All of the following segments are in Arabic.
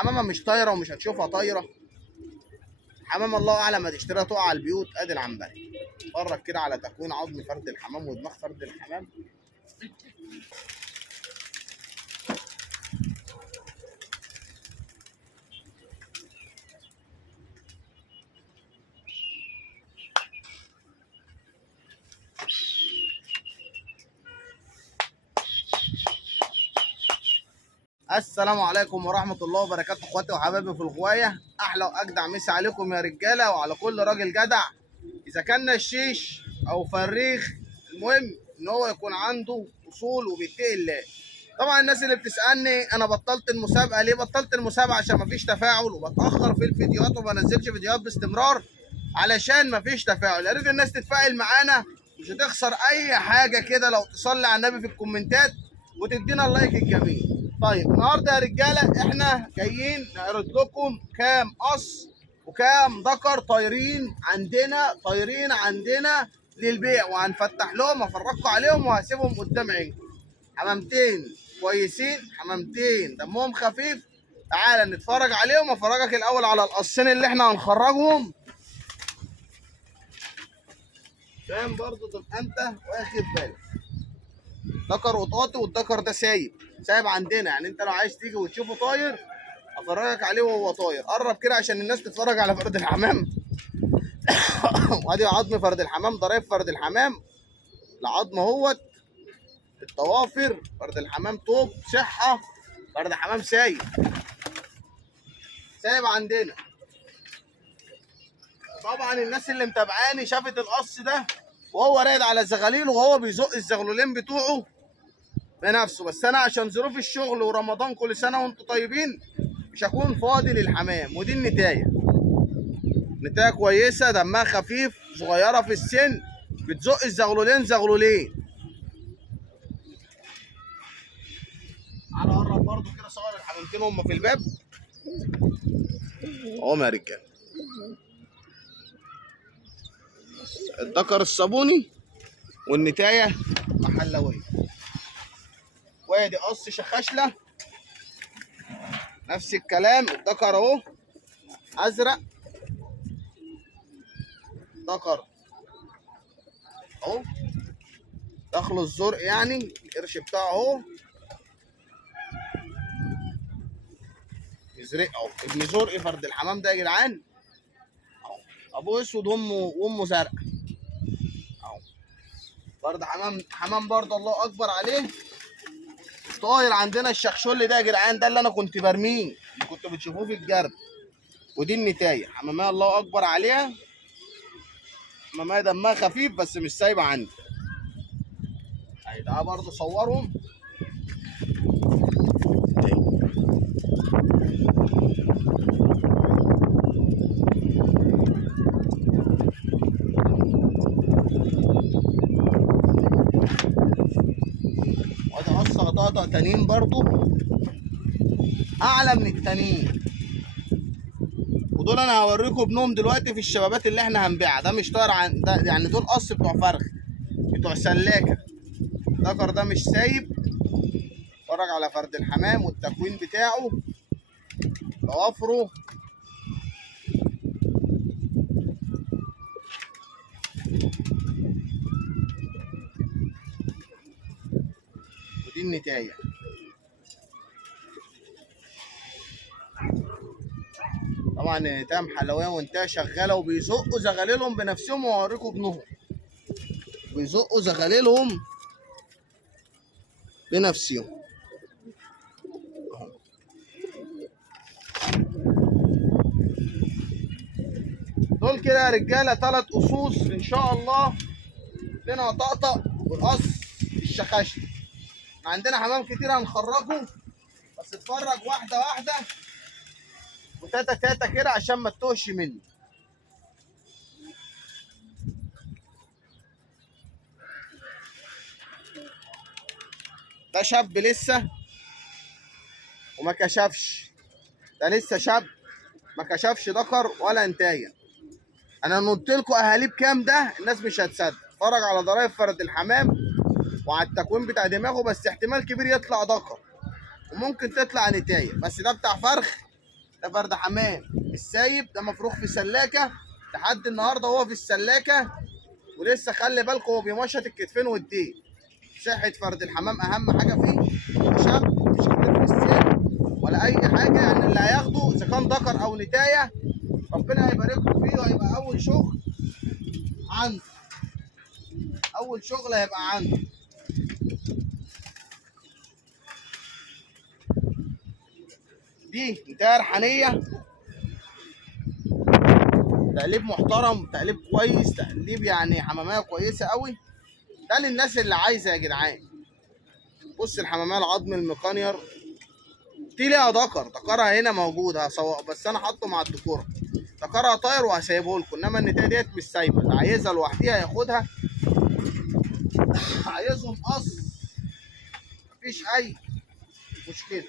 الحمامه مش طايره ومش هتشوفها طايره. حمام الله اعلم هتشتريها تقع على البيوت. ادي العنبري. اتفرج كده على تكوين عظم فرد الحمام ودماغ فرد الحمام. السلام عليكم ورحمة الله وبركاته اخواتي وحبايبي في الغواية. احلى واجدع مسا عليكم يا رجالة وعلى كل راجل جدع. اذا كان نشيش او فريخ، المهم ان هو يكون عنده اصول وبيتقي الله. طبعا الناس اللي بتسألني انا بطلت المسابقة ليه؟ بطلت المسابقة عشان مفيش تفاعل وبتأخر في الفيديوهات وبنزلش فيديوهات باستمرار علشان مفيش تفاعل. يا ريت الناس تتفاعل معانا، مش هتخسر اي حاجة كده لو تصلي على النبي في الكومنتات وتدينا اللايك الجميل. طيب النهارده يا رجاله احنا جايين نعرض لكم كام قص وكام ذكر طايرين عندنا للبيع، وهنفتح لهم افرجكم عليهم وهسيبهم قدام عينكم. حمامتين كويسين، حمامتين دمهم خفيف. تعالى نتفرج عليهم. افرجك الاول على القصين اللي احنا هنخرجهم عشان برضه تبقى انت واخد بالك. ذكر وطاطي، والذكر ده سايب عندنا، يعني انت لو عايز تيجي وتشوفه طاير افرجك عليه وهو طاير. قرب كده عشان الناس تتفرج على فرد الحمام. وادي عظم فرد الحمام، ضرايب فرد الحمام، العظم اهوت، الضوافر. فرد الحمام توب صحه، فرد الحمام سايب عندنا. طبعا الناس اللي متابعاني شافت القص ده وهو رايد على الزغاليل وهو بيزق الزغلولين بتوعه بنفسه، بس انا عشان ظروف الشغل ورمضان كل سنه وانتم طيبين مش هكون فاضي للحمام. ودي النتايه كويسه، دمها خفيف، صغيره في السن، بتزق الزغلولين زغلولين. على قرب برضو كده صور الحمامتين هم في الباب اهم يا رجاله. الذكر الصابوني والنتايه محلويه. وادي قص شخاشله نفس الكلام. الذكر اهو ازرق، ذكر اهو دخله الزرق، يعني القرش بتاعه اهو يزرق اهو. ابن زرق فرد الحمام ده يا جدعان اهو، ابوه اسود وامه زرق اهو. فرد حمام برضه الله اكبر عليه. طاير عندنا الشخشول ده يا جدعان، ده اللي انا كنت برميه اللي كنتوا بتشوفوه في الجرد. ودي النتايه حماميه الله اكبر عليها، حماميه دمها خفيف بس مش سايبه عندي. اهي ده برضه صورهم. وادي قصه قطاطا تانيين برضه اعلى من التانيين، ودول انا هوريكم ابنهم دلوقتي في الشبابات اللي احنا هنبيعها. ده مش طاير عن ده، يعني دول قص بتوع فرخ بتوع سلاكه. الذكر ده مش سايب. اتفرج على فرد الحمام والتكوين بتاعه، ضوافره. ودي النتايه. طبعا النتايه محلويه وانتهى شغاله وبيزقوا زغاليلهم بنفسهم، وهوريكم ابنهم بيزقوا زغاليلهم بنفسهم. دول كده يا رجاله 3 قصوص ان شاء الله. لنا طقطق والقص الشخاشلي. عندنا حمام كتير هنخرجه، بس اتفرج واحده واحده وتاتا تاتا كده عشان ما تتوهش مني. ده شاب لسه وما كشفش، ده لسه شاب ما كشفش ذكر ولا انتايه. انا قلت لكم اهاليه بكام، ده الناس مش هتصدق. اتفرج على ضرايب فرد الحمام وعلى التكوين بتاع دماغه، بس احتمال كبير يطلع ذكر وممكن تطلع نتايه، بس ده بتاع فرخ ده فرد حمام السايب، ده مفروخ في سلاكه لحد النهارده هو في السلاكه، ولسه خلي بالكم هو بيمشط الكتفين والدين. صحه فرد الحمام اهم حاجه فيه، مش شاب مش كبير في السن ولا اي حاجه، يعني اللي هياخده اذا كان ذكر او نتايه ربنا هيبارك له فيه، وهيبقى اول شغل عنده، اول شغل هيبقى عنده. دي نتايه ريحانيه، تقليب محترم، تقليب كويس، تقليب يعني حماميه كويسه قوي. ده للناس اللي عايزه يا جدعان. بص الحماميه العظم المقنير دي ليها دكرها هنا موجود هسوق، بس انا حاطه مع الدكوره، دكرها طاير وهسيبه لكم، انما النتايه ديت مش سايبه، اللي عايزها لوحديها ياخدها، عايزهم قص مفيش اي مشكله.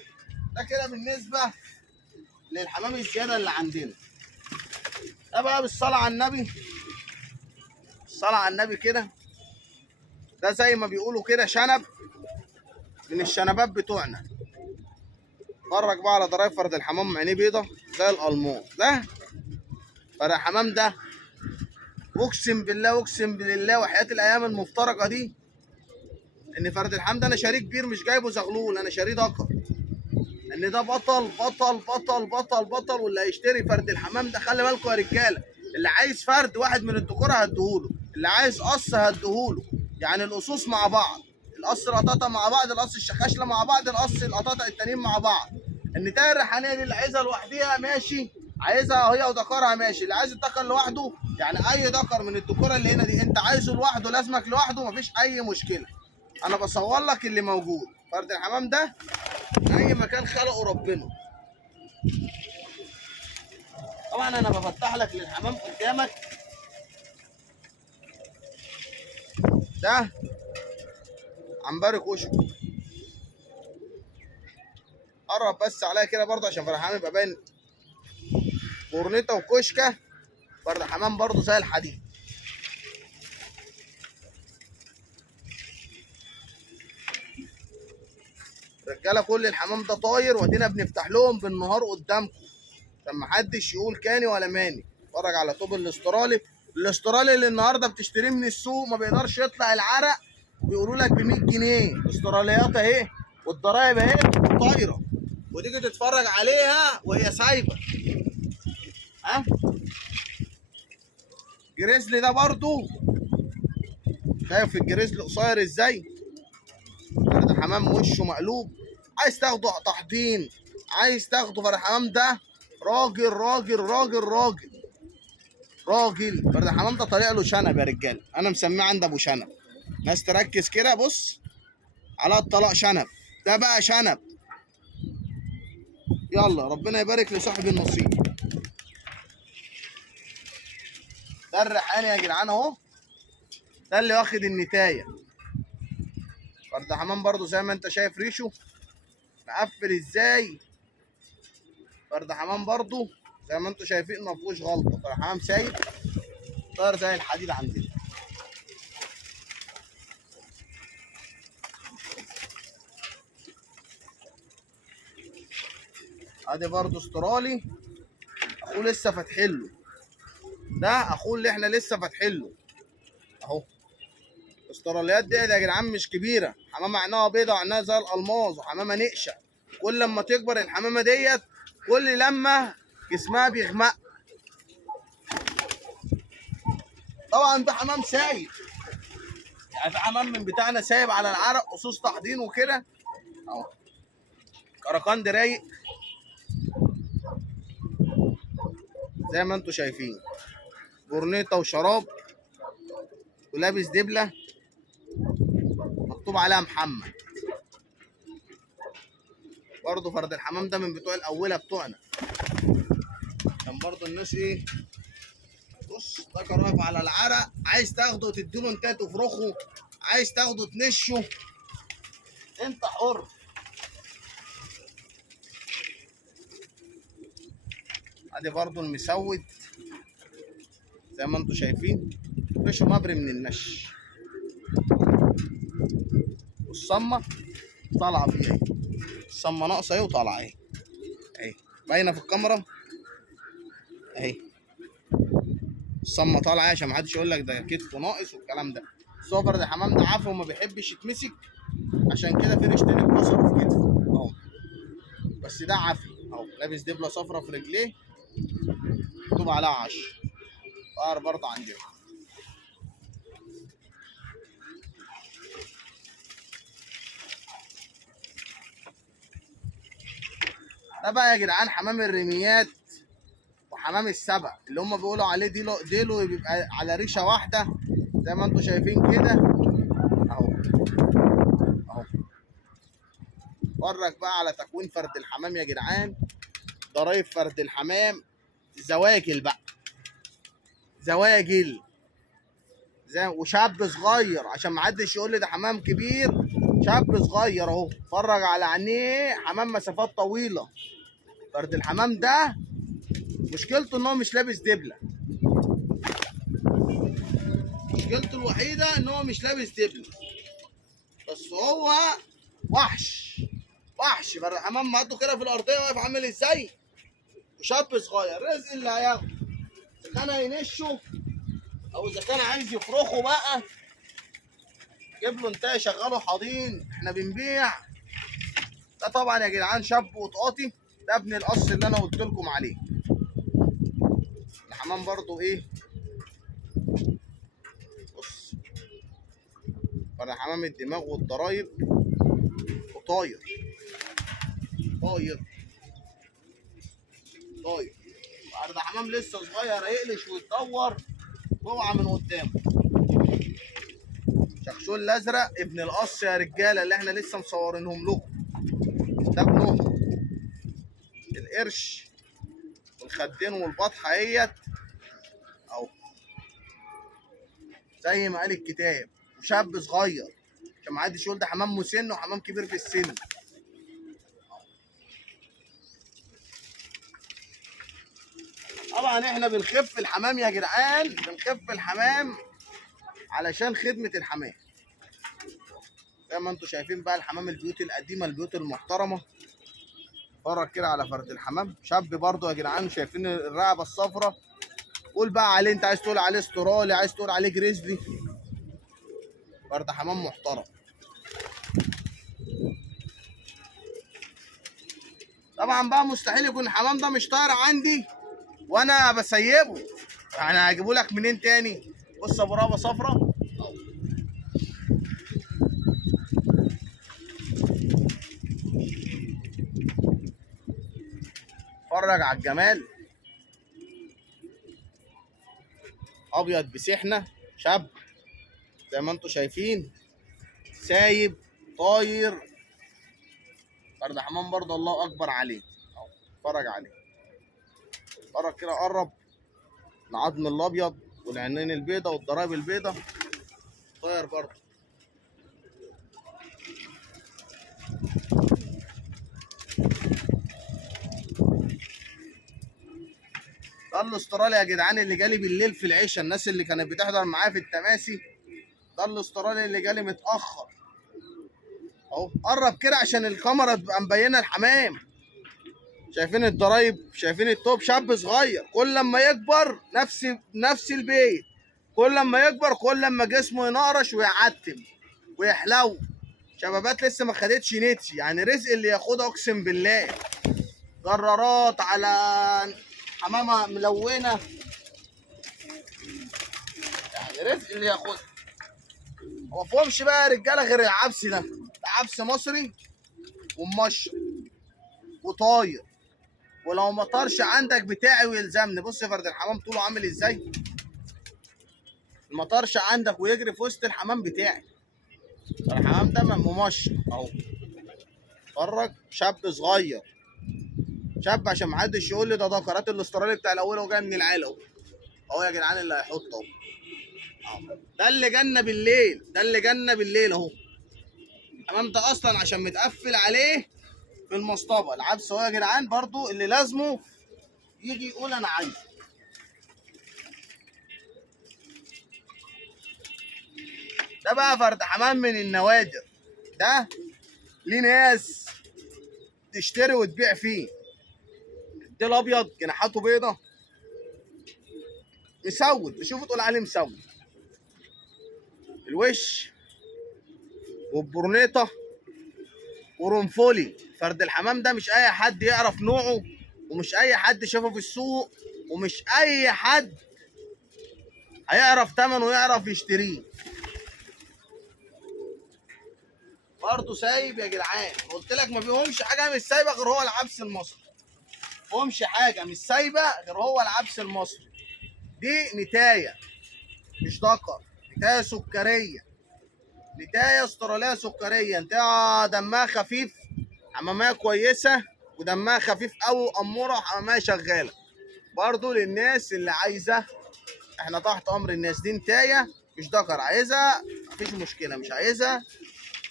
ده كده بالنسبه للحمام الزياده اللي عندنا. ده بقى بالصلاه على النبي، الصلاه على النبي كده، ده زي ما بيقولوا كده شنب من الشنبات بتوعنا. اتفرج بقى على ضرايب فرد الحمام، عينيه بيضه زي الالماس. ده فرد الحمام ده اقسم بالله اقسم بالله وحياه الايام المفترجه دي ان فرد الحمام ده انا شاريه كبير، مش جايبه زغلول، انا شاريه دكر، ان ده بطل بطل بطل بطل بطل. واللي هيشتري فرد الحمام ده خلي بالكم يا رجاله، اللي عايز فرد واحد من الدكوره هديهوله، اللي عايز قص هديهوله، يعني القصوص مع بعض، القص القطاطه مع بعض، القص الشخاشله مع بعض، القص القطاطه التانيين مع بعض. النتايه الريحانيه دي اللي عايزها لوحديها ماشي، عايزها هي ودكرها ماشي، اللي عايز الدكر لوحده يعني اي دكر من الدكوره اللي هنا دي انت عايزه لوحده لازمك لوحده مفيش اي مشكله. انا بصور لك اللي موجود. فرد الحمام ده اي مكان خلقه ربنا. طبعا انا بفتح لك للحمام قدامك. ده عنبري كشك، قرب بس عليا كده برضه عشان فرد الحمام يبقى باين. بورنيطه وكشكه، فرد حمام برضه زي الحديد. رجاله كل الحمام ده طاير، وادينا بنفتح لهم بالنهار قدامكم عشان محدش يقول كاني ولا ماني. اتفرج على طوب الاسترالي، الاسترالي اللي النهارده بتشتريه من السوق ما بيقدرش يطلع العرق، وبيقولوا لك ب 100 جنيه. الاستراليات اهي والضرايب اهي طايره، وتيجي تتفرج عليها وهي سايبه. ها جريزلي ده برضو، شايف الجريزلي قصير ازاي؟ فرد الحمام وشه مقلوب، عايز تاخده تحضين، عايز تاخده فرد الحمام ده راجل راجل راجل راجل راجل. فرد الحمام ده طالع له شنب يا رجاله، انا مسميه عند ابو شنب. ناس تركز كده، بص على الطلاق شنب، ده بقى شنب. يلا ربنا يبارك لصاحب النصيب. ده الريحاني يا جدعان اهو، ده اللي واخد النتايه. فرد حمام برضو زي ما انت شايف ريشه مقفل ازاي. فرد حمام برضو زي ما انتم شايفين ما فيهوش غلطه، فرد حمام سايب طاير زي الحديد عندنا. ادي برضو استرالي، اخوه لسه فاتحين له، ده اخوه اللي احنا لسه فاتحين له اهو. الاستراليات دي يا جدعان مش كبيره، حمامه عينها بيضه وعينها زي الالماظ، وحمامه نقشه. كل لما تكبر الحمامه ديت كل لما جسمها بيغمق. طبعا ده حمام سايب، يعني في حمام من بتاعنا سايب على العرق قصوص تحضين وكده اهو. كركند رايق زي ما انتم شايفين، برنيطه وشراب ولابس دبله مكتوب عليها محمد. برضه فرد الحمام ده من بتوع الاوله بتوعنا، كان برضه الناس ايه، بص ده كان واقف على العرق، عايز تاخده تديله انت تفرخه، عايز تاخده تنشه، انت حر. ادي برضه المسود زي ما انتم شايفين، ريشه مبري من النش، والصمه طالعه فيه اهي، الصمه ناقصه اهي وطالعه اهي اهي. باينه في الكاميرا اهي، الصمه طالعه عشان ما حدش يقول لك ده كتفه ناقص والكلام ده. بس هو فرد الحمام ده عافي وما بيحبش يتمسك، عشان كده في ريشتين اتكسروا في كتفه اهو. بس ده عافي اهو، لابس دبله صفرا في رجليه مكتوب عليها 10. ظهر برضه عندنا. ده بقى يا جدعان حمام الرميات وحمام السبع اللي هم بيقولوا عليه ديلو بيبقى على ريشه واحده زي ما انتم شايفين كده اهو اهو. اتفرج بقى على تكوين فرد الحمام يا جدعان، ضرايب فرد الحمام زواجل بقى، زواجل زي وشاب صغير، عشان ما حدش يقول لي ده حمام كبير، شاب صغير اهو. اتفرج على عينيه، حمام مسافات طويله. فرد الحمام ده مشكلته ان هو مش لابس دبله، مشكلته الوحيده ان هو مش لابس دبله، بس هو وحش وحش. فرد الحمام مقعده كده في الارضيه واقف عامل ازاي، وشاب صغير. رزق اللي هياخده، اذا كان هينشه او اذا كان عايز يفرخه بقى جيب له انتهى شغله حاضين، احنا بنبيع. ده طبعا يا جدعان شاب وطقاطي، ده ابن القص اللي انا قلت لكم عليه. الحمام برضو ايه، بص فرد حمام الدماغ والضرايب وطاير طاير طاير. فرد حمام لسه صغير هيقلش ويتدور اوعى من قدامه. شخشول الازرق ابن القص يا رجاله اللي احنا لسه مصورينهم لكم، ده ابنهم. القرش والخدين والبطحه اهيت اهو زي ما قال الكتاب، وشاب صغير عشان ما حدش يقول ده حمام مسن وحمام كبير في السن. طبعا احنا بنخف الحمام يا جدعان، بنخف الحمام علشان خدمه الحمام. زي ما انتم شايفين بقى الحمام البيوت القديمه البيوت المحترمه. اتفرج كده على فرد الحمام شاب برضه يا جدعان، شايفين الرقبه الصفراء. قول بقى عليه انت عايز تقول عليه استرالي، عايز تقول عليه جريزلي، فرد حمام محترم. طبعا بقى مستحيل يكون الحمام ده مش طاير عندي وانا بسيبه، يعني هجيبه لك منين تاني. بص ابو رقبه صفراء، اتفرج على الجمال. ابيض بسحنه، شاب زي ما انتم شايفين، سايب طاير. فرد حمام برضه الله اكبر عليه اهو. اتفرج عليه، اتفرج كده قرب. العظم الابيض والعينين البيضه والضرايب البيضه، طاير برضه. ده الاسترالي يا جدعان اللي جالي بالليل في العشاء، الناس اللي كانت بتحضر معايا في التماسي. ده الاسترالي اللي جالي متاخر اهو. قرب كده عشان الكاميرا تبقى مبينه الحمام. شايفين الضرايب، شايفين التوب، شاب صغير كل لما يكبر نفس البيت، كل لما يكبر كل لما جسمه ينقرش ويعتم ويحلو. شبابات لسه ما خدتش نتش، يعني رزق اللي ياخدها اقسم بالله. جرارات على حمامه ملونه، يعني رزق اللي ياخدها. هو مفهومش بقى يا رجاله غير العبس ده عبس مصري وممشط وطاير. ولو ما طارش عندك بتاعي ويلزمني. بص فرد الحمام طوله عامل ازاي، ما طارش عندك ويجري في وسط الحمام بتاعي. الحمام ده ممشط اهو. اتفرج شاب صغير، شاب عشان ما حدش يقول لي ده كرات الاسترالي بتاع الاول وجاي من العيله اهو. اهو يا جدعان اللي هيحطه اهو. ده اللي جالنا بالليل، ده اللي جالنا بالليل اهو. الحمام ده اصلا عشان متقفل عليه في المصطبه العبس اهو يا جدعان. برضو اللي لازمه يجي يقول انا عايزه. ده بقى فرد حمام من النوادر، ده ليه ناس تشتري وتبيع فيه. ديل ابيض جناحاته بيضه مسود، تشوفه تقول عليه مسود. الوش والبرنيطه قرنفلي. فرد الحمام ده مش اي حد يعرف نوعه، ومش اي حد شافه في السوق، ومش اي حد هيعرف ثمنه ويعرف يشتريه. برضه سايب يا جدعان، قلت لك ما فيهمش حاجه مش سايبه غير هو العبس المصري. ما فيهمش حاجه مش سايبه غير هو العبس المصري. دي نتايه مش ذكر، نتايه سكريه، نتايه استراليه سكريه. نتايه دمها خفيف، حماميه كويسه ودمها خفيف قوي، واموره وحماميه شغاله. برضه للناس اللي عايزه، احنا تحت امر الناس. دي نتايه مش ذكر، عايزها مفيش مشكله، مش عايزها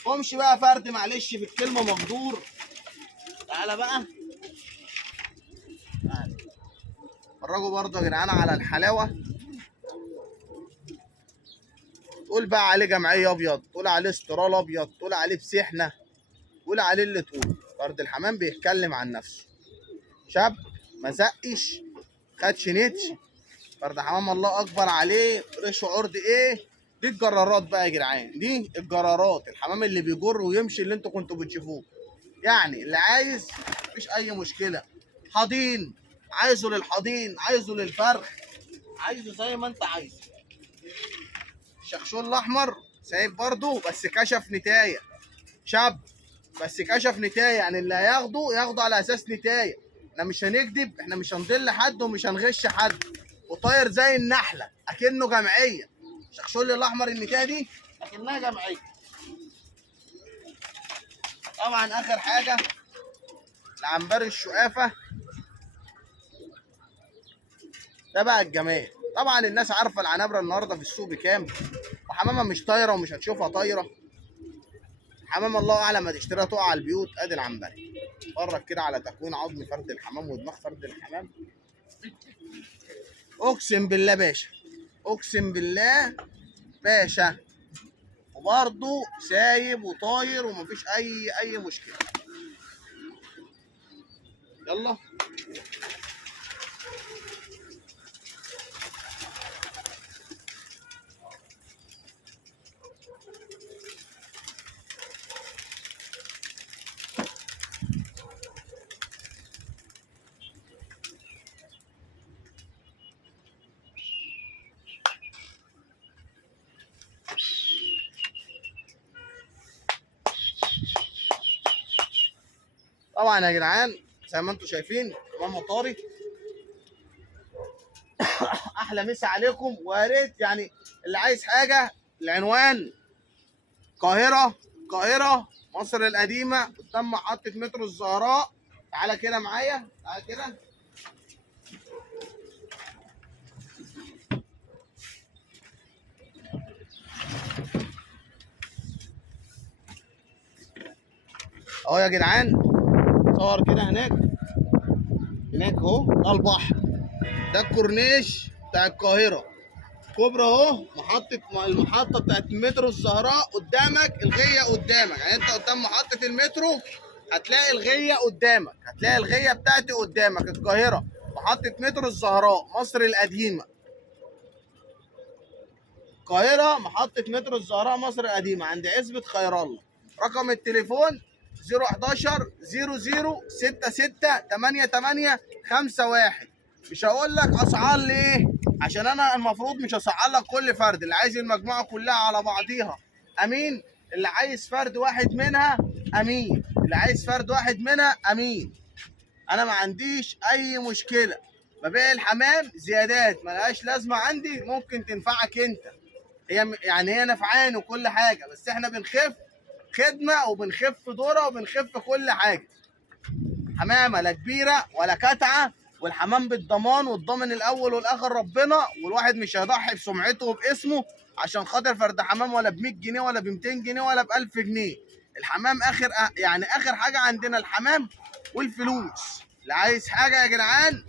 قومش بقى فرد، معلش في الكلمه مقدور. تعالى بقى تعالى اتفرجوا برضه يا جدعان على الحلاوه. تقول بقى عليه جمعيه ابيض، تقول عليه استرال ابيض، تقول عليه بسحنه، تقول عليه اللي تقول. فرد الحمام بيتكلم عن نفسه، شاب ما زقش خدش نتش. فرد حمام الله اكبر عليه، ريشه عرض ايه. دي الجرارات بقى يا جدعان، دي الجرارات، الحمام اللي بيجر ويمشي اللي انتوا كنتوا بتشوفوه. يعني اللي عايز مفيش اي مشكله. حاضين، عايزه للحاضين، عايزه للفرخ، عايزه زي ما انت عايزه. الشخشول الاحمر سايب برضه، بس كشف نتايه. شاب بس كشف نتايه، يعني اللي ياخده على اساس نتايه. احنا مش هنكذب، احنا مش هنضل حد ومش هنغش حد. وطاير زي النحله اكنه جمعيه. الشخشول الاحمر النتايه دي اكنها جمعيه. طبعا اخر حاجه العنبر الشقافه، ده بقى الجمال. طبعا الناس عارفه العنابره النهارده في السوق بكام، وحمامه مش طايره ومش هتشوفها طايره. حمام الله اعلم هتشتريها تقع على البيوت. ادي العنبري، اتفرج كده على تكوين عظم فرد الحمام ودماغ فرد الحمام. اقسم بالله باشا، اقسم بالله باشا. وبرضه سايب وطاير ومفيش اي مشكله. يلا طبعا يا جدعان زي ما انتم شايفين حمام مطاري. احلى مسا عليكم. ويا ريت يعني اللي عايز حاجه، العنوان القاهره مصر القديمه قدام محطه مترو الزهراء. تعالى كده معايا، تعالى كده. اهو يا جدعان، صور كده هناك اهو، ده البحر، ده الكورنيش بتاع القاهره كوبرا اهو. المحطه بتاعت مترو الزهراء قدامك، الغيه قدامك. يعني انت قدام محطه المترو هتلاقي الغيه قدامك، هتلاقي الغيه بتاعتي قدامك. القاهره محطه مترو الزهراء مصر القديمه. القاهره محطه مترو الزهراء مصر القديمه عند عزبه خير الله. رقم التليفون 011 00 66 88 51. مش هقول لك اسعار ليه، عشان انا المفروض مش هسعر لك كل فرد. اللي عايز المجموعه كلها على بعضيها امين، اللي عايز فرد واحد منها امين، اللي عايز فرد واحد منها امين. انا ما عنديش اي مشكله. ببيع الحمام زيادات ملهاش لازمه عندي، ممكن تنفعك انت. هي نفعان وكل حاجه، بس احنا بنخف خدمه وبنخف دوره وبنخف كل حاجه. حمامه لا كبيره ولا كتعه، والحمام بالضمان، والضامن الاول والاخر ربنا. والواحد مش هيضحي بسمعته وباسمه عشان خاطر فرد حمام، ولا ب 100 جنيه ولا ب 200 جنيه ولا ب 1000 جنيه. الحمام اخر حاجه عندنا الحمام والفلوس. اللي عايز حاجه يا جدعان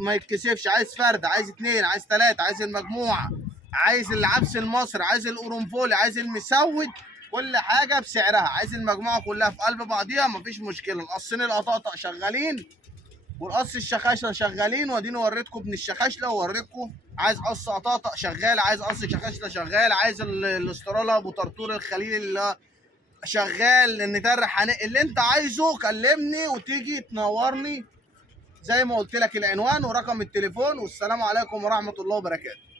ما يتكسفش. عايز فرد، عايز اتنين، عايز تلاته، عايز المجموعه، عايز العبس المصري، عايز القرنفلي، عايز المسود، كل حاجه بسعرها. عايز المجموعه كلها في قلب بعضيها مفيش مشكله. القصين القطاطا شغالين والقص الشخاشله شغالين، واديني وريتكم ابن الشخاشله ووريتكم. عايز قص قطاطا شغال، عايز قص شخاشله شغال، عايز الاستراله ابو طرطور الخليل اللي شغال، النتار حنق اللي انت عايزه كلمني وتيجي تنورني زي ما قلت لك. العنوان ورقم التليفون، والسلام عليكم ورحمه الله وبركاته.